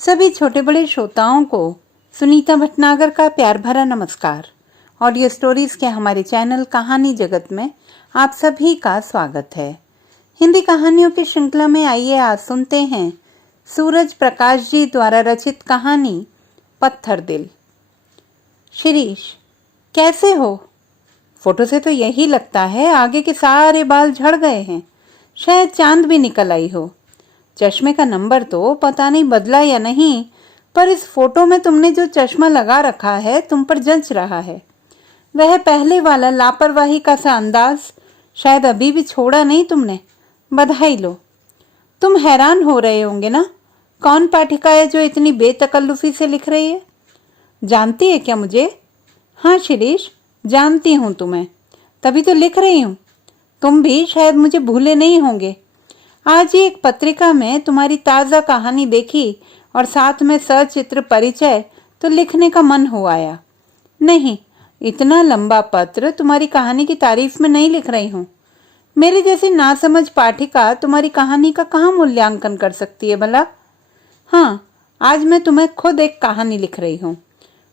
सभी छोटे बड़े श्रोताओं को सुनीता भटनागर का प्यार भरा नमस्कार। ऑडियो स्टोरीज के हमारे चैनल कहानी जगत में आप सभी का स्वागत है। हिंदी कहानियों की श्रृंखला में आइए आज सुनते हैं सूरज प्रकाश जी द्वारा रचित कहानी पत्थर दिल। शिरीष, कैसे हो? फोटो से तो यही लगता है आगे के सारे बाल झड़ गए हैं, शायद चांद भी निकल आई हो। चश्मे का नंबर तो पता नहीं बदला या नहीं, पर इस फोटो में तुमने जो चश्मा लगा रखा है तुम पर जंच रहा है। वह पहले वाला लापरवाही का सा अंदाज शायद अभी भी छोड़ा नहीं तुमने। बधाई लो। तुम हैरान हो रहे होंगे ना, कौन पाठिका है जो इतनी बेतकल्लुफी से लिख रही है? जानती है क्या मुझे? हाँ शिरीष, जानती हूँ तुम्हें, तभी तो लिख रही हूँ। तुम भी शायद मुझे भूले नहीं होंगे। आज ही एक पत्रिका में तुम्हारी ताज़ा कहानी देखी और साथ में सचित्र परिचय, तो लिखने का मन हो आया। नहीं, इतना लंबा पत्र तुम्हारी कहानी की तारीफ में नहीं लिख रही हूँ। मेरे जैसी नासमझ पाठिका तुम्हारी कहानी का कहाँ मूल्यांकन कर सकती है भला? हाँ, आज मैं तुम्हें खुद एक कहानी लिख रही हूँ,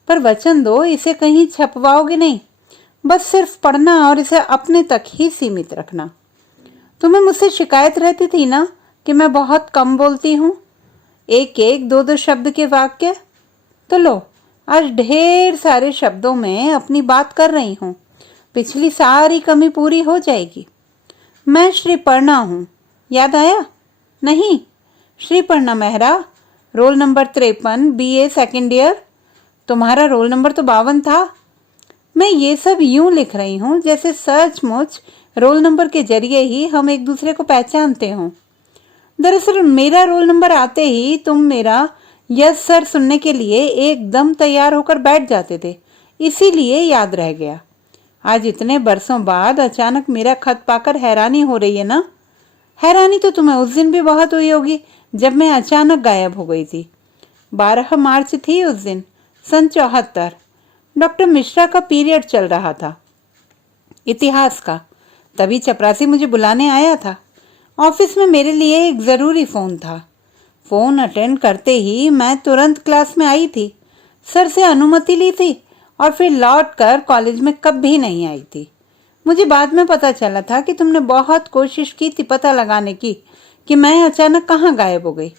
पर वचन दो इसे कहीं छपवाओगे नहीं। बस सिर्फ पढ़ना और इसे अपने तक ही सीमित रखना। तुम्हें मुझसे शिकायत रहती थी ना कि मैं बहुत कम बोलती हूँ, एक एक दो दो शब्द के वाक्य। तो लो, आज ढेर सारे शब्दों में अपनी बात कर रही हूँ। पिछली सारी कमी पूरी हो जाएगी। मैं श्रीपर्णा हूँ, याद आया? नहीं, Sriparna Mehra, roll number 53, BA second year. तुम्हारा रोल नंबर तो 52 था। मैं ये सब यूं लिख रही हूँ जैसे सचमुच रोल नंबर के जरिए ही हम एक दूसरे को पहचानते हों। दरअसल मेरा रोल नंबर आते ही तुम मेरा यस सर सुनने के लिए एकदम तैयार होकर बैठ जाते थे, इसीलिए याद रह गया। आज इतने बरसों बाद अचानक मेरा खत पाकर हैरानी हो रही है ना? हैरानी तो तुम्हें उस दिन भी बहुत हुई होगी जब मैं अचानक गायब हो गई थी। 12 मार्च थी उस दिन, सन 74। डॉक्टर मिश्रा का पीरियड चल रहा था, इतिहास का। तभी चपरासी मुझे बुलाने आया था। ऑफिस में मेरे लिए एक ज़रूरी फ़ोन था। फ़ोन अटेंड करते ही मैं तुरंत क्लास में आई थी, सर से अनुमति ली थी और फिर लौट कर कॉलेज में कभी नहीं आई थी। मुझे बाद में पता चला था कि तुमने बहुत कोशिश की थी पता लगाने की कि मैं अचानक कहाँ गायब हो गई,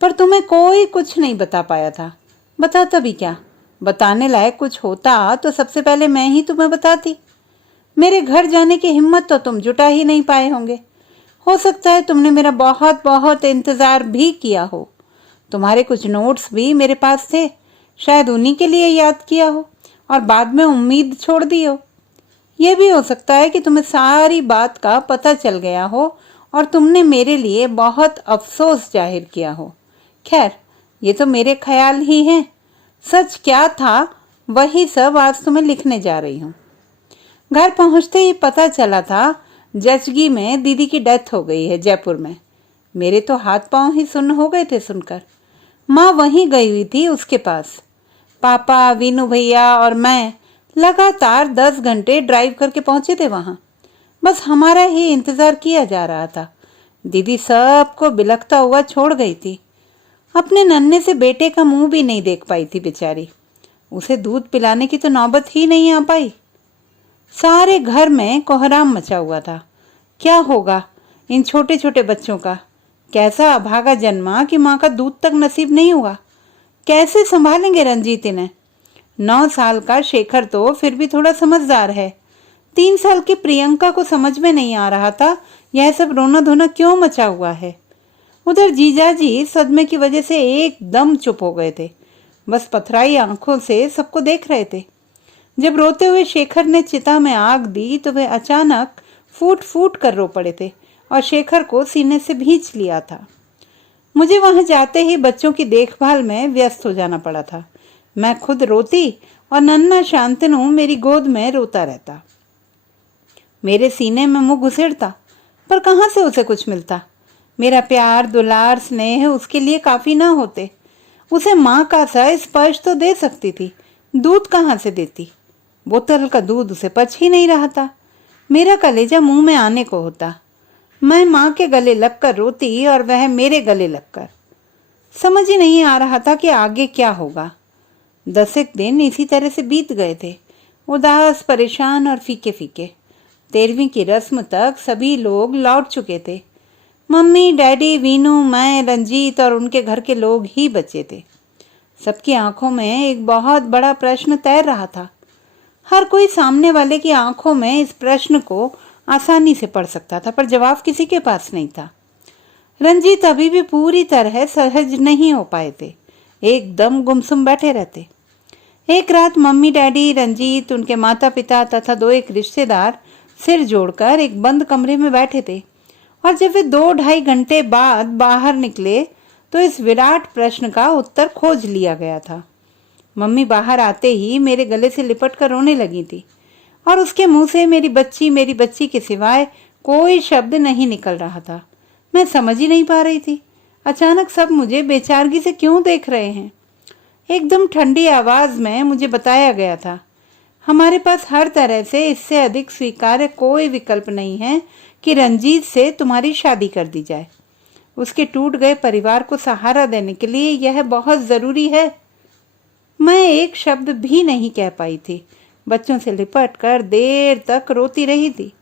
पर तुम्हें कोई कुछ नहीं बता पाया था। बताता भी क्या? बताने लायक कुछ होता तो सबसे पहले मैं ही तुम्हें बताती। मेरे घर जाने की हिम्मत तो तुम जुटा ही नहीं पाए होंगे। हो सकता है तुमने मेरा बहुत बहुत इंतज़ार भी किया हो। तुम्हारे कुछ नोट्स भी मेरे पास थे, शायद उन्हीं के लिए याद किया हो और बाद में उम्मीद छोड़ दी हो। यह भी हो सकता है कि तुम्हें सारी बात का पता चल गया हो और तुमने मेरे लिए बहुत अफसोस जाहिर किया हो। खैर, ये तो मेरे ख्याल ही हैं। सच क्या था वही सब आज तुम्हें लिखने जा रही हूँ। घर पहुंचते ही पता चला था जचगी में दीदी की डेथ हो गई है जयपुर में। मेरे तो हाथ पांव ही सुन्न हो गए थे सुनकर। माँ वहीं गई हुई थी उसके पास। पापा, वीनू भैया और मैं लगातार 10 घंटे ड्राइव करके पहुंचे थे वहां। बस हमारा ही इंतजार किया जा रहा था। दीदी सबको बिलखता हुआ छोड़ गई थी। अपने नन्हे से बेटे का मुंह भी नहीं देख पाई थी बेचारी। उसे दूध पिलाने की तो नौबत ही नहीं आ पाई। सारे घर में कोहराम मचा हुआ था। क्या होगा इन छोटे छोटे बच्चों का? कैसा अभागा जन्मा कि माँ का दूध तक नसीब नहीं हुआ। कैसे संभालेंगे रंजीत इन्हें? 9 साल का शेखर तो फिर भी थोड़ा समझदार है। 3 साल की प्रियंका को समझ में नहीं आ रहा था यह सब रोना धोना क्यों मचा हुआ है। उधर जीजाजी सदमे की वजह से एकदम चुप हो गए थे, बस पथराई आंखों से सबको देख रहे थे। जब रोते हुए शेखर ने चिता में आग दी तो वे अचानक फूट फूट कर रो पड़े थे और शेखर को सीने से भींच लिया था। मुझे वहां जाते ही बच्चों की देखभाल में व्यस्त हो जाना पड़ा था। मैं खुद रोती और नन्हा शांतनु मेरी गोद में रोता रहता, मेरे सीने में मुंह घुसेड़ता, पर कहाँ से उसे कुछ मिलता। मेरा प्यार, दुलार, स्नेह उसके लिए काफी ना होते। उसे माँ का सा स्पर्श तो दे सकती थी, दूध कहाँ से देती? बोतल का दूध उसे पच ही नहीं रहा था। मेरा कलेजा मुंह में आने को होता। मैं माँ के गले लगकर रोती और वह मेरे गले लगकर। समझ ही नहीं आ रहा था कि आगे क्या होगा। 10 दिन इसी तरह से बीत गए थे, उदास, परेशान और फीके फीके। 13वीं की रस्म तक सभी लोग लौट चुके थे। मम्मी, डैडी, वीनू, मैं, रंजीत और उनके घर के लोग ही बचे थे। सबकी आंखों में एक बहुत बड़ा प्रश्न तैर रहा था। हर कोई सामने वाले की आंखों में इस प्रश्न को आसानी से पढ़ सकता था, पर जवाब किसी के पास नहीं था। रंजीत अभी भी पूरी तरह सहज नहीं हो पाए थे, एकदम गुमसुम बैठे रहते। एक रात मम्मी, डैडी, रंजीत, उनके माता पिता तथा 2-1 रिश्तेदार सिर जोड़कर एक बंद कमरे में बैठे थे, और जब वे 2-2.5 घंटे बाद बाहर निकले तो इस विराट प्रश्न का उत्तर खोज लिया गया था। मम्मी बाहर आते ही मेरे गले से लिपट कर रोने लगी थी, और उसके मुंह से मेरी बच्ची के सिवाय कोई शब्द नहीं निकल रहा था। मैं समझ ही नहीं पा रही थी, अचानक सब मुझे बेचारगी से क्यों देख रहे हैं। एकदम ठंडी आवाज में मुझे बताया गया था, हमारे पास हर तरह से इससे अधिक स्वीकार्य कोई विकल्प नहीं है कि रंजीत से तुम्हारी शादी कर दी जाए। उसके टूट गए परिवार को सहारा देने के लिए यह बहुत जरूरी है। मैं एक शब्द भी नहीं कह पाई थी, बच्चों से लिपट कर देर तक रोती रही थी।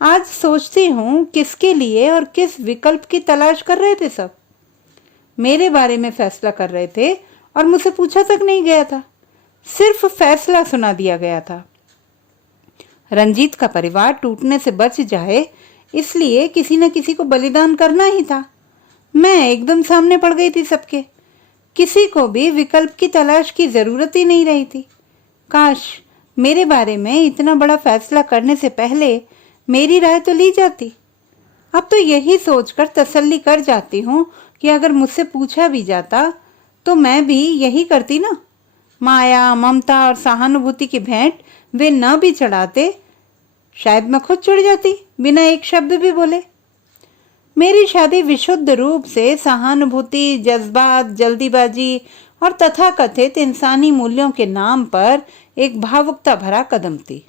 आज सोचती हूँ किसके लिए और किस विकल्प की तलाश कर रहे थे सब। मेरे बारे में फैसला कर रहे थे और मुझसे पूछा तक नहीं गया था, सिर्फ फैसला सुना दिया गया था। रंजीत का परिवार टूटने से बच जाए इसलिए किसी न किसी को बलिदान करना ही था। मैं एकदम सामने पड़ गई थी सबके, किसी को भी विकल्प की तलाश की जरूरत ही नहीं रही थी। काश मेरे बारे में इतना बड़ा फैसला करने से पहले मेरी राय तो ली जाती। अब तो यही सोचकर तसल्ली कर जाती हूँ कि अगर मुझसे पूछा भी जाता तो मैं भी यही करती ना। माया, ममता और सहानुभूति की भेंट वे न भी चढ़ाते, शायद मैं खुद चढ़ जाती बिना एक शब्द भी बोले। मेरी शादी विशुद्ध रूप से सहानुभूति, जज्बात, जल्दीबाजी और तथाकथित इंसानी मूल्यों के नाम पर एक भावुकता भरा कदम थी।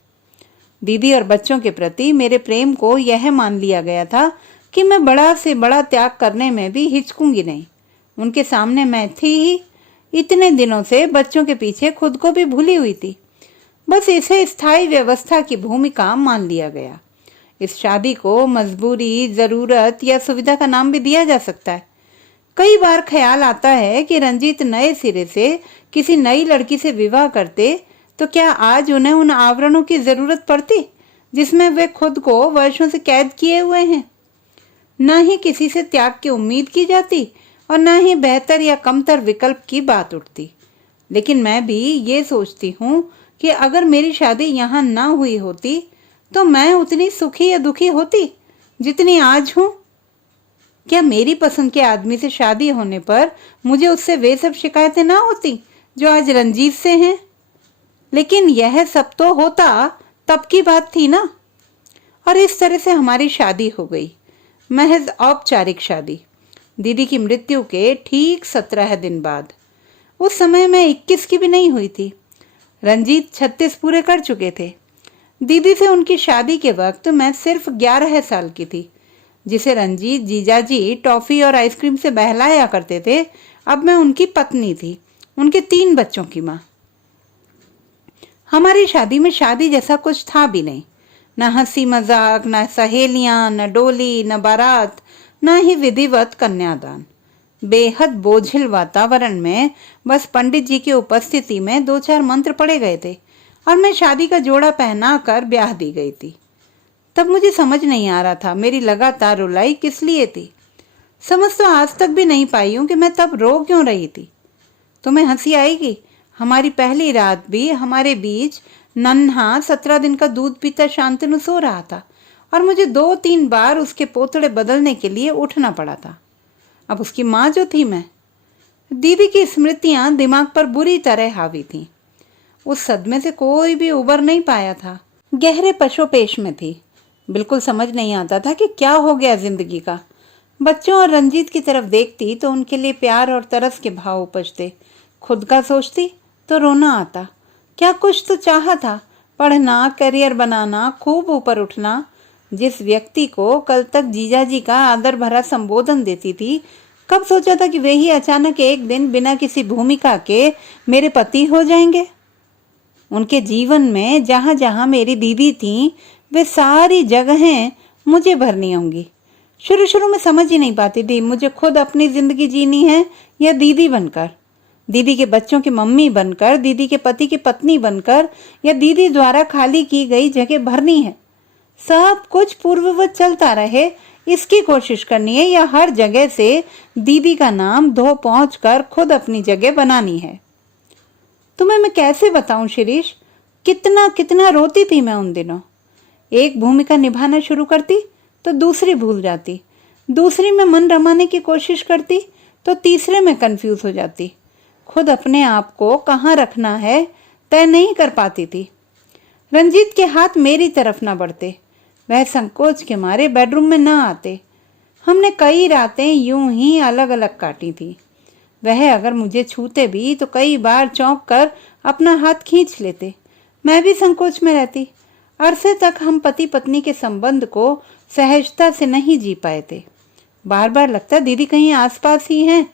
दीदी और बच्चों के प्रति मेरे प्रेम को यह मान लिया गया था कि मैं बड़ा से बड़ा त्याग करने में भी हिचकूंगी नहीं। उनके सामने मैं थी ही, इतने दिनों से बच्चों के पीछे खुद को भी भूली हुई थी। बस इसे स्थायी व्यवस्था की भूमिका मान लिया गया। इस शादी को मजबूरी, जरूरत या सुविधा का नाम भी दिया जा सकता है। कई बार ख्याल आता है कि रंजीत नए सिरे से किसी नई लड़की से विवाह करते तो क्या आज उन्हें उन आवरणों की जरूरत पड़ती जिसमें वे खुद को वर्षों से कैद किए हुए हैं। न ही किसी से त्याग की उम्मीद की जाती और न ही बेहतर या कमतर विकल्प की बात उठती। लेकिन मैं भी ये सोचती हूँ कि अगर मेरी शादी यहाँ न हुई होती तो मैं उतनी सुखी या दुखी होती जितनी आज हूँ। क्या मेरी पसंद के आदमी से शादी होने पर मुझे उससे वे सब शिकायतें ना होती जो आज रंजीत से हैं? लेकिन यह सब तो होता तब की बात थी ना। और इस तरह से हमारी शादी हो गई, महज औपचारिक शादी, दीदी की मृत्यु के ठीक 17 दिन बाद। उस समय मैं 21 की भी नहीं हुई थी। रंजीत 36 पूरे कर चुके थे। दीदी से उनकी शादी के वक्त मैं सिर्फ 11 साल की थी। जिसे रंजीत जीजाजी टॉफी और आइसक्रीम से बहलाया करते थे, अब मैं उनकी पत्नी थी, उनके 3 बच्चों की माँ। हमारी शादी में शादी जैसा कुछ था भी नहीं, न हंसी मजाक, न सहेलियां, न डोली, न बारात, न ही विधिवत कन्यादान। बेहद बोझिल वातावरण में बस पंडित जी की उपस्थिति में 2-4 मंत्र पढ़े गए थे और मैं शादी का जोड़ा पहना कर ब्याह दी गई थी। तब मुझे समझ नहीं आ रहा था मेरी लगातार रुलाई किस लिए थी। समझ तो आज तक भी नहीं पाई हूं कि मैं तब रो क्यों रही थी। तुम्हें हंसी आएगी, हमारी पहली रात भी हमारे बीच नन्हा 17 दिन का दूध पीता शांतनु सो रहा था और मुझे 2-3 बार उसके पोतड़े बदलने के लिए उठना पड़ा था। अब उसकी माँ जो थी मैं, दीदी की स्मृतियां दिमाग पर बुरी तरह हावी थीं। उस सदमे से कोई भी उबर नहीं पाया था। गहरे पशोपेश में थी। बिल्कुल समझ नहीं आता था कि क्या हो गया जिंदगी का। बच्चों और रंजीत की तरफ देखती तो उनके लिए प्यार और तरस के भाव उपजते। खुद का सोचती तो रोना आता। क्या कुछ तो चाहा था, पढ़ना, करियर बनाना, खूब ऊपर उठना। जिस व्यक्ति को कल तक जीजाजी का आदर भरा संबोधन देती थी, कब सोचा था कि वे ही अचानक एक दिन बिना किसी भूमिका के मेरे पति हो जाएंगे। उनके जीवन में जहां जहां मेरी दीदी थी, वे सारी जगहें मुझे भरनी होंगी। शुरू शुरू में समझ ही नहीं पाती थी मुझे खुद अपनी जिंदगी जीनी है या दीदी बनकर, दीदी के बच्चों की मम्मी बनकर, दीदी के पति की पत्नी बनकर, या दीदी द्वारा खाली की गई जगह भरनी है। सब कुछ पूर्ववत चलता रहे इसकी कोशिश करनी है, या हर जगह से दीदी का नाम धो पहुंच कर खुद अपनी जगह बनानी है। तुम्हें मैं कैसे बताऊं शिरीष, कितना कितना रोती थी मैं उन दिनों। एक भूमिका निभाना शुरू करती तो दूसरी भूल जाती, दूसरी में मन रमाने की कोशिश करती तो तीसरे में कंफ्यूज हो जाती। खुद अपने आप को कहाँ रखना है तय नहीं कर पाती थी। रंजीत के हाथ मेरी तरफ ना बढ़ते, वह संकोच के मारे बेडरूम में ना आते। हमने कई रातें यूं ही अलग अलग काटी थी। वह अगर मुझे छूते भी तो कई बार चौंक कर अपना हाथ खींच लेते। मैं भी संकोच में रहती। अरसे तक हम पति पत्नी के संबंध को सहजता से नहीं जी पाए थे। बार बार लगता दीदी कहीं आसपास ही हैं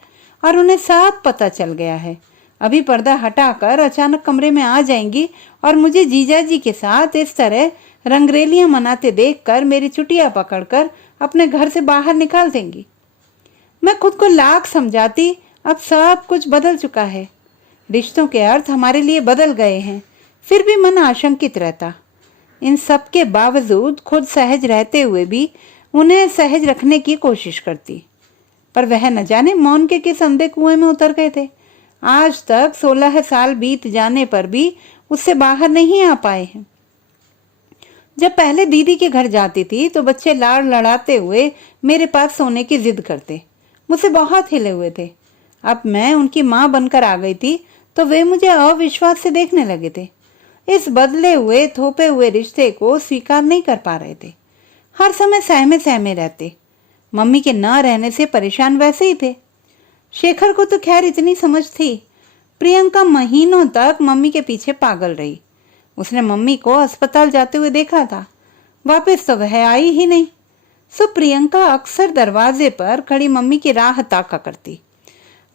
और उन्हें सब पता चल गया है। अभी पर्दा हटाकर अचानक कमरे में आ जाएंगी और मुझे जीजाजी के साथ इस तरह रंगरेलियां मनाते देखकर मेरी चुटिया पकड़कर अपने घर से बाहर निकाल देंगी। मैं खुद को लाख समझाती, अब सब कुछ बदल चुका है, रिश्तों के अर्थ हमारे लिए बदल गए हैं। फिर भी मन आशंकित रहता। इन सब के बावजूद खुद सहज रहते हुए भी उन्हें सहज रखने की कोशिश करती, पर वह न जाने मौन के किस अंधे कुएं में उतर गए थे। आज तक 16 साल बीत जाने पर भी उससे बाहर नहीं आ पाए हैं। जब पहले दीदी के घर जाती थी तो बच्चे लाड़ लड़ाते हुए मेरे पास सोने की जिद करते, मुझसे बहुत हिले हुए थे। अब मैं उनकी माँ बनकर आ गई थी तो वे मुझे अविश्वास से देखने लगे थे। इस बदले हुए थोपे हुए रिश्ते को स्वीकार नहीं कर पा रहे थे। हर समय सहमे सहमे रहते। मम्मी के न रहने से परेशान वैसे ही थे। शेखर को तो खैर इतनी समझ थी। प्रियंका महीनों तक मम्मी के पीछे पागल रही। उसने मम्मी को अस्पताल जाते हुए देखा था, वापस तो वह आई ही नहीं। सो प्रियंका अक्सर दरवाजे पर खड़ी मम्मी की राह ताका करती।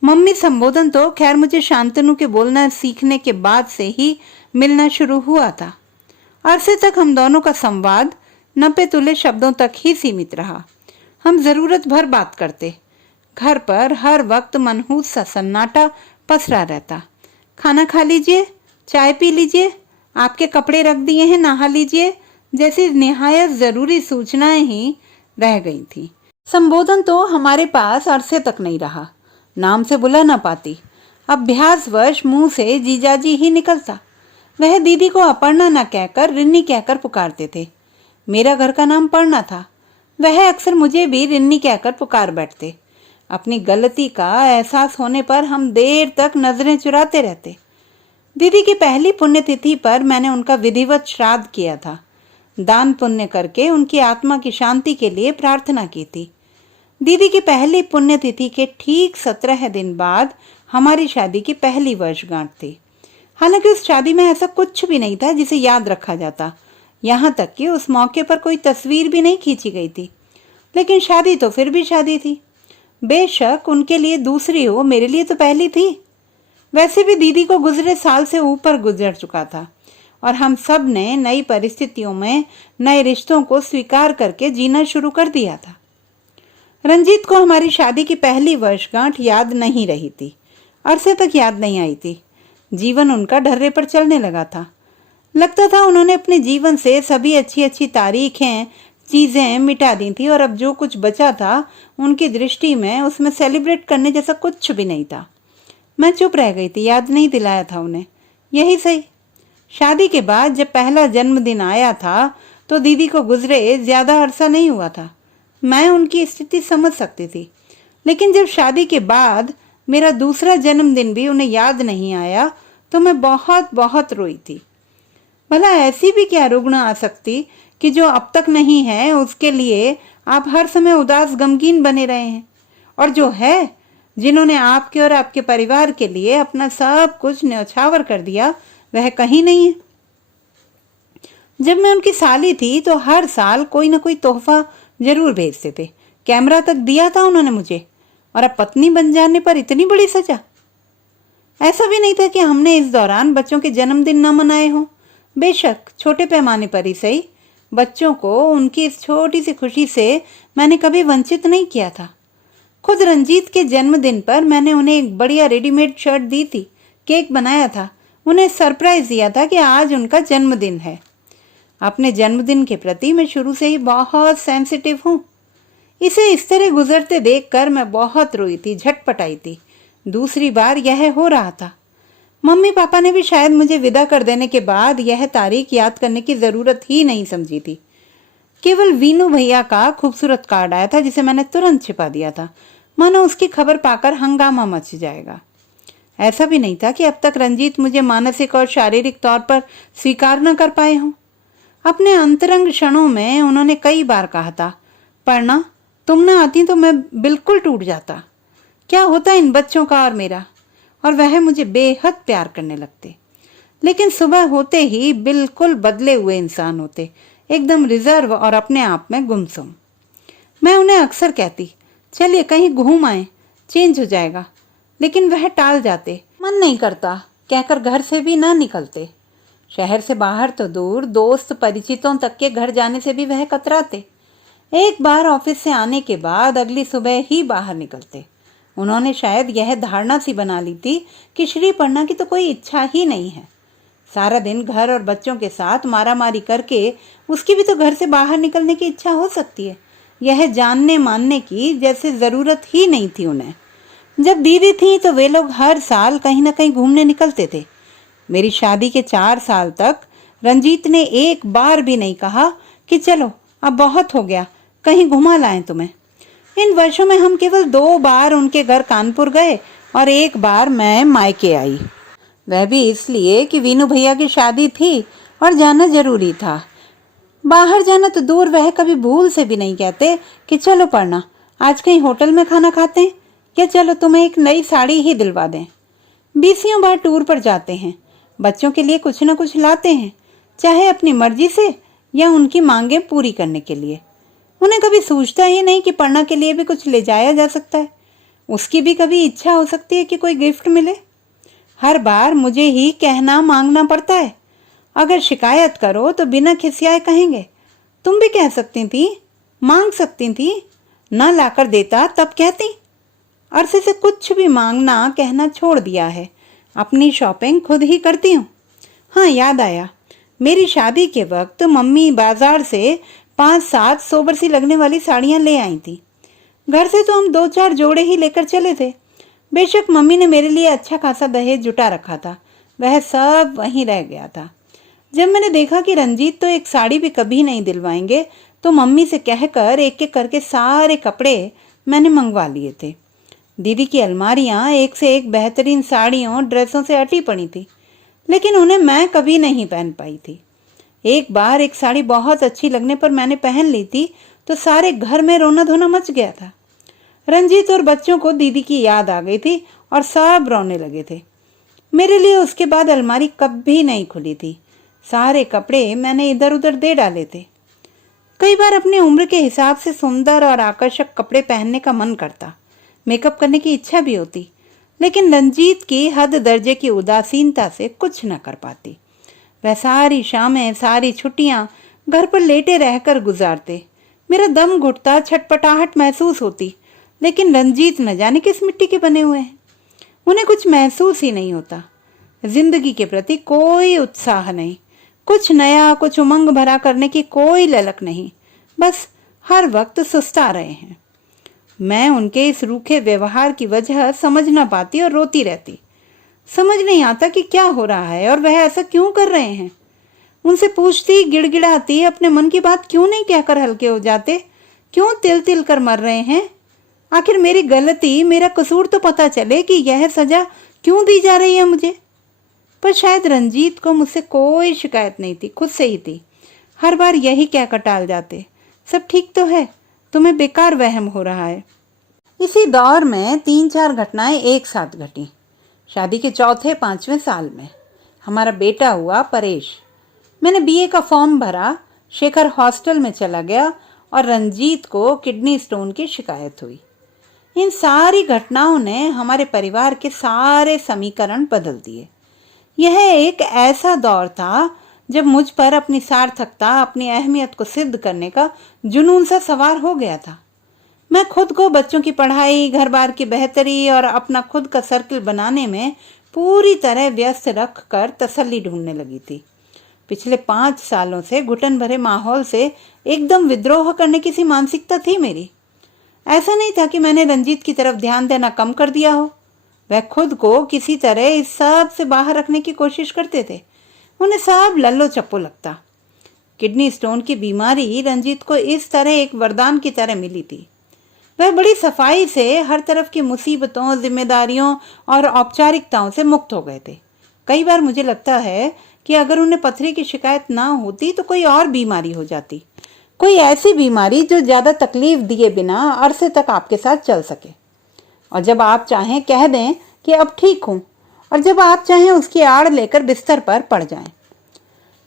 मम्मी संबोधन तो खैर मुझे शांतनु के बोलना सीखने के बाद से ही मिलना शुरू हुआ था। अरसे तक हम दोनों का संवाद नपे तुले शब्दों तक ही सीमित रहा। हम जरूरत भर बात करते। घर पर हर वक्त मनहूस सा सन्नाटा पसरा रहता। खाना खा लीजिए, चाय पी लीजिए, आपके कपड़े रख दिए हैं, नहा लीजिए, जैसी निहायत जरूरी सूचनाएं ही रह गई थी। संबोधन तो हमारे पास अरसे तक नहीं रहा। नाम से बुला ना पाती। अभ्यासवश मुंह से जीजाजी ही निकलता। वह दीदी को अपर्णा न कहकर रिन्नी कहकर पुकारते थे। मेरा घर का नाम पर्णा था। वह अक्सर मुझे भी रिन्नी कहकर पुकार बैठते। अपनी गलती का एहसास होने पर हम देर तक नजरें चुराते रहते। दीदी की पहली पुण्यतिथि पर मैंने उनका विधिवत श्राद्ध किया था। दान पुण्य करके उनकी आत्मा की शांति के लिए प्रार्थना की थी। दीदी की पहली पुण्यतिथि के ठीक 17 दिन बाद हमारी शादी की पहली वर्षगांठ थी। हालांकि उस शादी में ऐसा कुछ भी नहीं था जिसे याद रखा जाता। यहाँ तक कि उस मौके पर कोई तस्वीर भी नहीं खींची गई थी। लेकिन शादी तो फिर भी शादी थी। बेशक उनके लिए दूसरी हो, मेरे लिए तो पहली थी। वैसे भी दीदी को गुजरे साल से ऊपर गुजर चुका था और हम सब ने नई परिस्थितियों में नए रिश्तों को स्वीकार करके जीना शुरू कर दिया था। रंजीत को हमारी शादी की पहली वर्षगांठ याद नहीं रही थी। अरसे तक याद नहीं आई थी। जीवन उनका ढर्रे पर चलने लगा था। लगता था उन्होंने अपने जीवन से सभी अच्छी अच्छी तारीखें, चीजें मिटा दी थी और अब जो कुछ बचा था उनकी दृष्टि में उसमें सेलिब्रेट करने जैसा कुछ भी नहीं था। मैं चुप रह गई थी, याद नहीं दिलाया था उन्हें। यही सही। शादी के बाद जब पहला जन्मदिन आया था तो दीदी को गुजरे ज्यादा अरसा नहीं हुआ था। मैं उनकी स्थिति समझ सकती थी। लेकिन जब शादी के बाद मेरा दूसरा जन्मदिन भी उन्हें याद नहीं आया तो मैं बहुत बहुत रोई थी। भला ऐसी भी क्या रुग्ण आसक्ति कि जो अब तक नहीं है उसके लिए आप हर समय उदास गमगीन बने रहे हैं, और जो है, जिन्होंने आपके और आपके परिवार के लिए अपना सब कुछ न्यौछावर कर दिया, वह कहीं नहीं है। जब मैं उनकी साली थी तो हर साल कोई ना कोई तोहफा जरूर भेजते थे। कैमरा तक दिया था उन्होंने मुझे। और अब पत्नी बन जाने पर इतनी बड़ी सजा। ऐसा भी नहीं था कि हमने इस दौरान बच्चों के जन्मदिन न मनाए हों। बेशक छोटे पैमाने पर ही सही, बच्चों को उनकी इस छोटी सी खुशी से मैंने कभी वंचित नहीं किया था। खुद रंजीत के जन्मदिन पर मैंने उन्हें एक बढ़िया रेडीमेड शर्ट दी थी, केक बनाया था, उन्हें सरप्राइज दिया था कि आज उनका जन्मदिन है। अपने जन्मदिन के प्रति मैं शुरू से ही बहुत सेंसिटिव हूँ। इसे इस तरह गुजरते देखकर मैं बहुत रोई थी, झटपटाई थी। दूसरी बार यह हो रहा था। मम्मी पापा ने भी शायद मुझे विदा कर देने के बाद यह तारीख याद करने की जरूरत ही नहीं समझी थी। केवल वीनू भैया का खूबसूरत कार्ड आया था जिसे मैंने तुरंत छिपा दिया था, मानो उसकी खबर पाकर हंगामा मच जाएगा। ऐसा भी नहीं था कि अब तक रंजीत मुझे मानसिक और शारीरिक तौर पर स्वीकार न कर पाए हों। अपने अंतरंग क्षणों में उन्होंने कई बार कहा था, पर्णा तुम न आती तो मैं बिल्कुल टूट जाता। क्या होता इन बच्चों का और मेरा, और वह मुझे बेहद प्यार करने लगते। लेकिन सुबह होते ही बिल्कुल बदले हुए इंसान होते, एकदम रिजर्व और अपने आप में गुमसुम। मैं उन्हें अक्सर कहती, चलिए कहीं घूम आए, चेंज हो जाएगा, लेकिन वह टाल जाते। मन नहीं करता कहकर घर से भी ना निकलते। शहर से बाहर तो दूर, दोस्त परिचितों तक के घर जाने से भी वह कतराते। एक बार ऑफिस से आने के बाद अगली सुबह ही बाहर निकलते। उन्होंने शायद यह धारणा सी बना ली थी कि श्री पर्णा की तो कोई इच्छा ही नहीं है। सारा दिन घर और बच्चों के साथ मारामारी करके उसकी भी तो घर से बाहर निकलने की इच्छा हो सकती है। यह जानने मानने की जैसे जरूरत ही नहीं थी उन्हें। जब दीदी थी तो वे लोग हर साल कहीं ना कहीं घूमने निकलते थे। मेरी शादी के 4 साल तक रंजीत ने एक बार भी नहीं कहा कि चलो अब बहुत हो गया, कहीं घुमा लाएं तुम्हें। इन वर्षों में हम केवल 2 बार उनके घर कानपुर गए और 1 बार मैं मायके आई। वह भी इसलिए कि वीनू भैया की शादी थी और जाना जरूरी था। बाहर जाना तो दूर, वह कभी भूल से भी नहीं कहते कि चलो पर्णा आज कहीं होटल में खाना खाते हैं, या चलो तुम्हें एक नई साड़ी ही दिलवा दें। 20 बार टूर पर जाते हैं, बच्चों के लिए कुछ न कुछ लाते हैं, चाहे अपनी मर्जी से या उनकी मांगें पूरी करने के लिए। उन्हें कभी सोचता ही नहीं कि पर्णा के लिए भी कुछ ले जाया जा सकता है। उसकी भी कभी इच्छा हो सकती है कि कोई गिफ्ट मिले। हर बार मुझे ही कहना मांगना पड़ता है। अगर शिकायत करो तो बिना खिसियाए कहेंगे, तुम भी कह सकती थी, मांग सकती थी, न लाकर देता तब कहती। अरसे से कुछ भी मांगना कहना छोड़ दिया है। अपनी शॉपिंग खुद ही करती हूँ। हाँ याद आया, मेरी शादी के वक्त मम्मी बाजार से 5-7 सोबर सी लगने वाली साड़ियाँ ले आई थी। घर से तो हम 2-4 जोड़े ही लेकर चले थे। बेशक मम्मी ने मेरे लिए अच्छा खासा दहेज जुटा रखा था, वह सब वहीं रह गया था। जब मैंने देखा कि रंजीत तो एक साड़ी भी कभी नहीं दिलवाएंगे, तो मम्मी से कहकर एक एक करके सारे कपड़े मैंने मंगवा लिए थे। दीदी की अलमारियां एक से एक बेहतरीन साड़ियों ड्रेसों से अटी पड़ी थी, लेकिन उन्हें मैं कभी नहीं पहन पाई थी। एक बार एक साड़ी बहुत अच्छी लगने पर मैंने पहन ली थी तो सारे घर में रोना धोना मच गया था। रंजीत और बच्चों को दीदी की याद आ गई थी और सब रोने लगे थे। मेरे लिए उसके बाद अलमारी कभी नहीं खुली थी। सारे कपड़े मैंने इधर उधर दे डाले थे। कई बार अपनी उम्र के हिसाब से सुंदर और आकर्षक कपड़े पहनने का मन करता, मेकअप करने की इच्छा भी होती, लेकिन रंजीत की हद दर्जे की उदासीनता से कुछ न कर पाती। वह सारी शामें, सारी छुट्टियां घर पर लेटे रहकर गुजारते। मेरा दम घुटता, छटपटाहट महसूस होती, लेकिन रंजीत न जाने किस मिट्टी के बने हुए हैं। उन्हें कुछ महसूस ही नहीं होता। जिंदगी के प्रति कोई उत्साह नहीं, कुछ नया, कुछ उमंग भरा करने की कोई ललक नहीं, बस हर वक्त सुस्ता रहे हैं। मैं उनके इस रूखे व्यवहार की वजह समझ न पाती और रोती रहती। समझ नहीं आता कि क्या हो रहा है और वह ऐसा क्यों कर रहे हैं। उनसे पूछती, गिड़गिड़ाती, अपने मन की बात क्यों नहीं कहकर हल्के हो जाते, क्यों तिल तिल कर मर रहे हैं। आखिर मेरी गलती, मेरा कसूर तो पता चले कि यह सजा क्यों दी जा रही है मुझे। पर शायद रंजीत को मुझसे कोई शिकायत नहीं थी, खुद से ही थी। हर बार यही कहकर टाल जाते, सब ठीक तो है, तुम्हें बेकार वहम हो रहा है। इसी दौर में 3-4 घटनाएं एक साथ घटी। शादी के 4-5वें साल में हमारा बेटा हुआ परेश। मैंने बीए का फॉर्म भरा, शेखर हॉस्टल में चला गया और रंजीत को किडनी स्टोन की शिकायत हुई। इन सारी घटनाओं ने हमारे परिवार के सारे समीकरण बदल दिए। यह एक ऐसा दौर था जब मुझ पर अपनी सार्थकता, अपनी अहमियत को सिद्ध करने का जुनून सा सवार हो गया था। मैं खुद को बच्चों की पढ़ाई, घर बार की बेहतरी और अपना खुद का सर्कल बनाने में पूरी तरह व्यस्त रख कर तसल्ली ढूंढने लगी थी। पिछले 5 सालों से घुटन भरे माहौल से एकदम विद्रोह करने की सी मानसिकता थी मेरी। ऐसा नहीं था कि मैंने रंजीत की तरफ ध्यान देना कम कर दिया हो। वह खुद को किसी तरह इस सब से बाहर रखने की कोशिश करते थे। उन्हें सब लल्लो चप्पो लगता। किडनी स्टोन की बीमारी रंजीत को इस तरह एक वरदान की तरह मिली थी। वह बड़ी सफाई से हर तरफ की मुसीबतों, जिम्मेदारियों और औपचारिकताओं से मुक्त हो गए थे। कई बार मुझे लगता है कि अगर उन्हें पथरी की शिकायत ना होती तो कोई और बीमारी हो जाती, कोई ऐसी बीमारी जो ज़्यादा तकलीफ दिए बिना अरसे तक आपके साथ चल सके, और जब आप चाहें कह दें कि अब ठीक हूँ, और जब आप चाहें उसकी आड़ लेकर बिस्तर पर पड़ जाएं।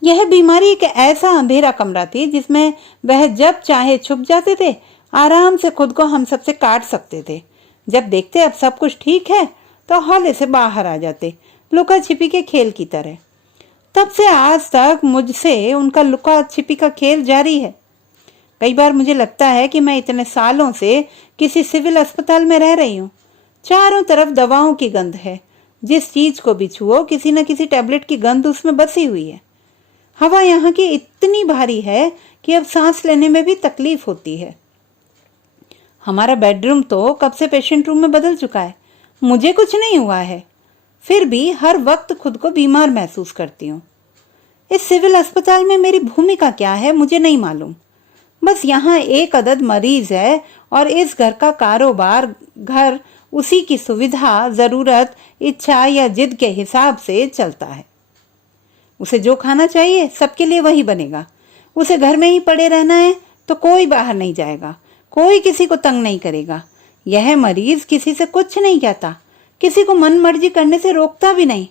यह बीमारी एक ऐसा अंधेरा कमरा थी जिसमें वह जब चाहे छुप जाते थे, आराम से खुद को हम सबसे काट सकते थे। जब देखते अब सब कुछ ठीक है तो हौले से बाहर आ जाते, लुका छिपी के खेल की तरह। तब से आज तक मुझसे उनका लुका छिपी का खेल जारी है। कई बार मुझे लगता है कि मैं इतने सालों से किसी सिविल अस्पताल में रह रही हूँ। चारों तरफ दवाओं की गंध है, जिस चीज को भी छुओ किसी न किसी टैबलेट की गंध उसमें बसी हुई है। हवा यहाँ की इतनी भारी है कि अब सांस लेने में भी तकलीफ होती है। हमारा बेडरूम तो कब से पेशेंट रूम में बदल चुका है। मुझे कुछ नहीं हुआ है, फिर भी हर वक्त खुद को बीमार महसूस करती हूँ। इस सिविल अस्पताल में मेरी भूमिका क्या है मुझे नहीं मालूम। बस यहाँ एक अदद मरीज है और इस घर का कारोबार घर उसी की सुविधा, जरूरत, इच्छा या जिद के हिसाब से चलता है। उसे जो खाना चाहिए सबके लिए वही बनेगा। उसे घर में ही पड़े रहना है तो कोई बाहर नहीं जाएगा, कोई किसी को तंग नहीं करेगा। यह मरीज किसी से कुछ नहीं कहता, किसी को मन मर्जी करने से रोकता भी नहीं।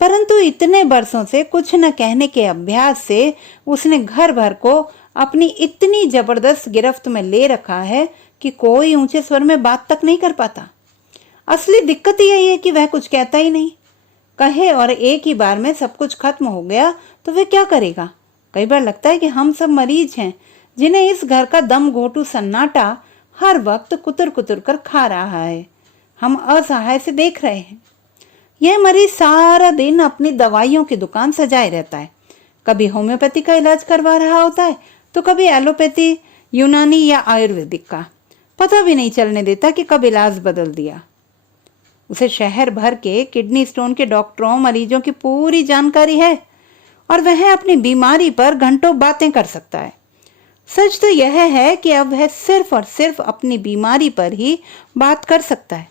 परंतु इतने बरसों से कुछ न कहने के अभ्यास से उसने घर भर को अपनी इतनी जबरदस्त गिरफ्त में ले रखा है कि कोई ऊंचे स्वर में बात तक नहीं कर पाता। असली दिक्कत यही है कि वह कुछ कहता ही नहीं। कहे और एक ही बार में सब कुछ खत्म हो गया तो वह क्या करेगा। कई बार लगता है कि हम सब मरीज हैं जिन्हें इस घर का दम घोटू सन्नाटा हर वक्त कुतर कुतर कर खा रहा है। हम असहाय से देख रहे हैं। यह मरीज सारा दिन अपनी दवाइयों की दुकान सजाए रहता है। कभी होम्योपैथी का इलाज करवा रहा होता है तो कभी एलोपैथी, यूनानी या आयुर्वेदिक का। पता भी नहीं चलने देता कि कब इलाज बदल दिया। उसे शहर भर के किडनी स्टोन के डॉक्टरों, मरीजों की पूरी जानकारी है और वह अपनी बीमारी पर घंटों बातें कर सकता है। सच तो यह है कि अब वह सिर्फ और सिर्फ अपनी बीमारी पर ही बात कर सकता है।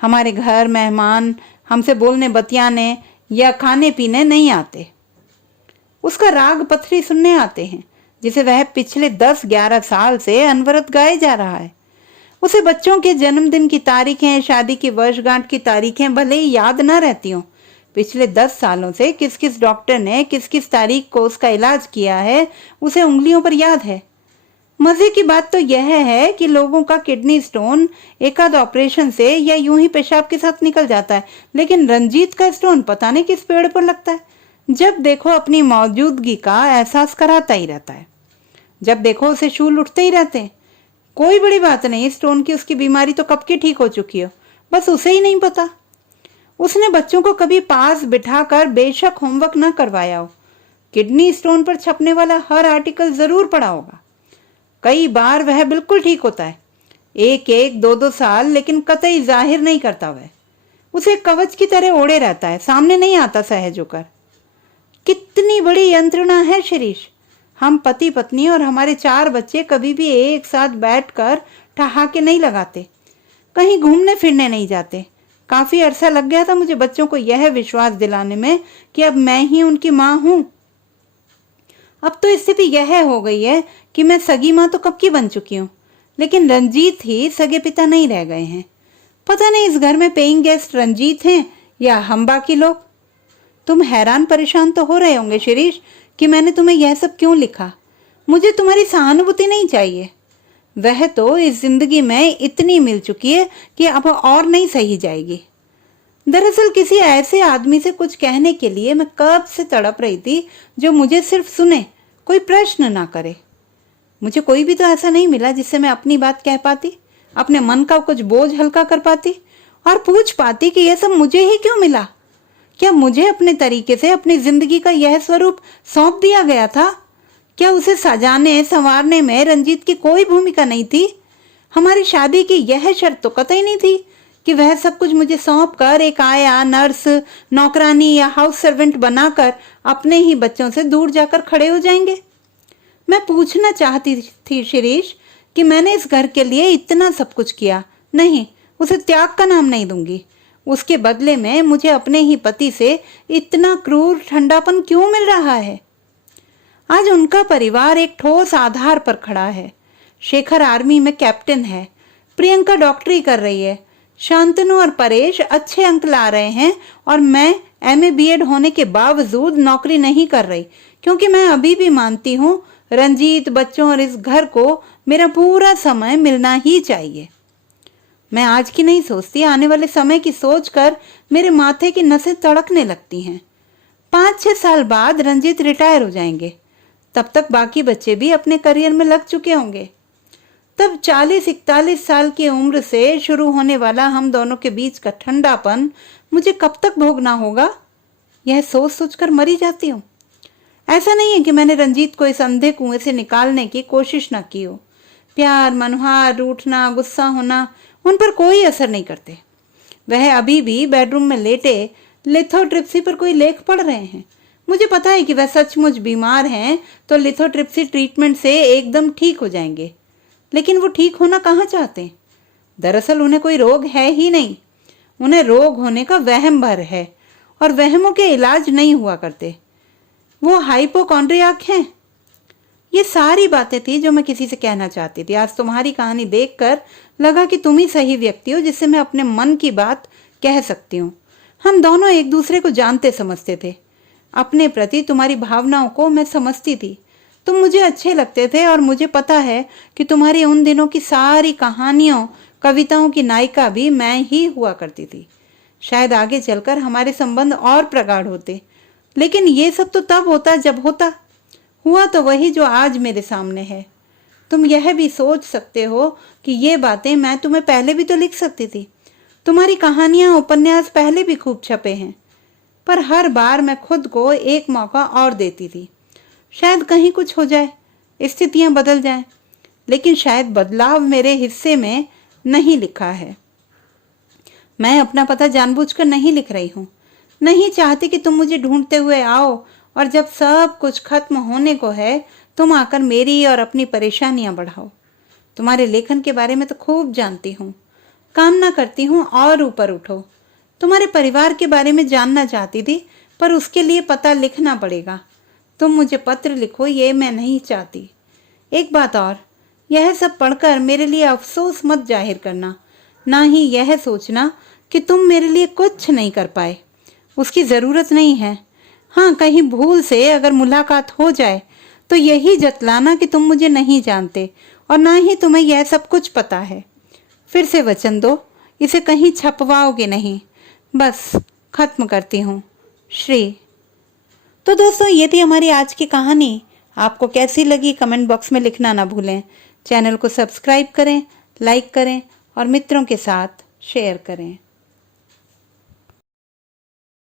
हमारे घर मेहमान हमसे बोलने, बतियाने या खाने पीने नहीं आते। उसका राग पथरी सुनने आते हैं जिसे वह पिछले 10-11 साल से अनवरत गाए जा रहा है। उसे बच्चों के जन्मदिन की तारीखें, शादी की वर्षगांठ की तारीखें भले ही याद न रहती हों, पिछले 10 सालों से किस किस डॉक्टर ने किस किस तारीख को उसका इलाज किया है उसे उंगलियों पर याद है। मजे की बात तो यह है कि लोगों का किडनी स्टोन एकाध ऑपरेशन से या यूं ही पेशाब के साथ निकल जाता है, लेकिन रंजीत का स्टोन पता नहीं किस पेड़ पर लगता है। जब देखो अपनी मौजूदगी का एहसास कराता ही रहता है। जब देखो उसे शूल उठते ही रहते हैं। कोई बड़ी बात नहीं, स्टोन की उसकी बीमारी तो कब की ठीक हो चुकी हो, बस उसे ही नहीं पता। उसने बच्चों को कभी पास बिठाकर बेशक होमवर्क न करवाया हो, किडनी स्टोन पर छपने वाला हर आर्टिकल जरूर पढ़ा होगा। कई बार वह बिल्कुल ठीक होता है, 1-1, 2-2 साल, लेकिन कतई जाहिर नहीं करता। वह उसे कवच की तरह ओढ़े रहता है, सामने नहीं आता सहज होकर। कितनी बड़ी यंत्रणा है शिरीष। हम पति पत्नी और हमारे 4 बच्चे कभी भी एक साथ बैठकर ठहाके नहीं लगाते, कहीं घूमने फिरने नहीं जाते। काफी अरसा लग गया था मुझे बच्चों को यह विश्वास दिलाने में कि अब मैं ही उनकी माँ हूं। अब तो स्थिति यह हो गई है कि मैं सगी माँ तो कब की बन चुकी हूँ, लेकिन रंजीत ही सगे पिता नहीं रह गए हैं। पता नहीं इस घर में पेइंग गेस्ट रंजीत हैं या हम बाकी लोग। तुम हैरान परेशान तो हो रहे होंगे शिरीष कि मैंने तुम्हें यह सब क्यों लिखा। मुझे तुम्हारी सहानुभूति नहीं चाहिए। वह तो इस जिंदगी में इतनी मिल चुकी है कि अब और नहीं सही जाएगी। दरअसल किसी ऐसे आदमी से कुछ कहने के लिए मैं कब से तड़प रही थी जो मुझे सिर्फ सुने, कोई प्रश्न ना करे। मुझे कोई भी तो ऐसा नहीं मिला जिससे मैं अपनी बात कह पाती, अपने मन का कुछ बोझ हल्का कर पाती और पूछ पाती कि यह सब मुझे ही क्यों मिला। क्या मुझे अपने तरीके से अपनी जिंदगी का यह स्वरूप सौंप दिया गया था? क्या उसे सजाने संवारने में रंजीत की कोई भूमिका नहीं थी? हमारी शादी की यह शर्त तो कतई नहीं थी कि वह सब कुछ मुझे सौंप कर एक आया, नर्स, नौकरानी या हाउस सर्वेंट बनाकर अपने ही बच्चों से दूर जाकर खड़े हो जाएंगे। मैं पूछना चाहती थी शिरीष कि मैंने इस घर के लिए इतना सब कुछ किया, नहीं, उसे त्याग का नाम नहीं दूंगी। उसके बदले में मुझे अपने ही पति से इतना क्रूर ठंडापन क्यों मिल रहा है? आज उनका परिवार एक ठोस आधार पर खड़ा है। शेखर आर्मी में कैप्टन है, प्रियंका डॉक्टरी कर रही है, शांतनु और परेश अच्छे अंक ला रहे हैं और मैं MA BEd होने के बावजूद नौकरी नहीं कर रही, क्योंकि मैं अभी भी मानती हूँ रंजीत, बच्चों और इस घर को मेरा पूरा समय मिलना ही चाहिए। मैं आज की नहीं सोचती, आने वाले समय की सोचकर मेरे माथे की नसें तड़कने लगती हैं। 5-6 साल बाद रंजीत रिटायर हो जाएंगे, तब तक बाकी बच्चे भी अपने करियर में लग चुके होंगे। तब 40-41 साल की उम्र से शुरू होने वाला हम दोनों के बीच का ठंडापन मुझे कब तक भोगना होगा, यह सोच सोचकर मरी जाती हूँ। ऐसा नहीं है कि मैंने रंजीत को इस अंधे कुएं से निकालने की कोशिश न की हो। प्यार, मनोहार, रूठना, गुस्सा होना उन पर कोई असर नहीं करते। वह अभी भी बेडरूम में लेटे लिथोट्रिप्सी पर कोई लेख पढ़ रहे हैं। मुझे पता है कि वह सचमुच बीमार हैं तो लिथोट्रिप्सी ट्रीटमेंट से एकदम ठीक हो जाएंगे, लेकिन वो ठीक होना कहाँ चाहते हैं? दरअसल उन्हें कोई रोग है ही नहीं, उन्हें रोग होने का वहम भर है और वहमों के इलाज नहीं हुआ करते। वो हाइपोकॉन्ड्रियाक हैं। ये सारी बातें थी जो मैं किसी से कहना चाहती थी। आज तुम्हारी कहानी देखकर लगा कि तुम ही सही व्यक्ति हो जिससे मैं अपने मन की बात कह सकती हूँ। हम दोनों एक दूसरे को जानते समझते थे। अपने प्रति तुम्हारी भावनाओं को मैं समझती थी। तुम मुझे अच्छे लगते थे और मुझे पता है कि तुम्हारी उन दिनों की सारी कहानियों, कविताओं की नायिका भी मैं ही हुआ करती थी। शायद आगे चलकर हमारे संबंध और प्रगाढ़ होते, लेकिन ये सब तो तब होता जब होता। हुआ तो वही जो आज मेरे सामने है। तुम यह भी सोच सकते हो कि ये बातें मैं तुम्हें पहले भी तो लिख सकती थी। तुम्हारी कहानियां, उपन्यास पहले भी खूब छपे हैं, पर हर बार मैं खुद को एक मौका और देती थी। शायद कहीं कुछ हो जाए, स्थितियां बदल जाएं, लेकिन शायद बदलाव मेरे हिस्से में नहीं लिखा है। मैं अपना पता जानबूझकर नहीं लिख रही हूँ। नहीं चाहती कि तुम मुझे ढूंढते हुए आओ और जब सब कुछ खत्म होने को है तुम आकर मेरी और अपनी परेशानियां बढ़ाओ। तुम्हारे लेखन के बारे में तो खूब जानती हूँ, कामना करती हूँ और ऊपर उठो। तुम्हारे परिवार के बारे में जानना चाहती थी, पर उसके लिए पता लिखना पड़ेगा। तुम मुझे पत्र लिखो, ये मैं नहीं चाहती। एक बात और, यह सब पढ़कर मेरे लिए अफसोस मत जाहिर करना, ना ही यह सोचना कि तुम मेरे लिए कुछ नहीं कर पाए। उसकी ज़रूरत नहीं है। हाँ, कहीं भूल से अगर मुलाकात हो जाए तो यही जतलाना कि तुम मुझे नहीं जानते और ना ही तुम्हें यह सब कुछ पता है। फिर से वचन दो, इसे कहीं छपवाओगे नहीं। बस खत्म करती हूँ, श्री। तो दोस्तों, ये थी हमारी आज की कहानी। आपको कैसी लगी कमेंट बॉक्स में लिखना ना भूलें। चैनल को सब्सक्राइब करें, लाइक करें और मित्रों के साथ शेयर करें।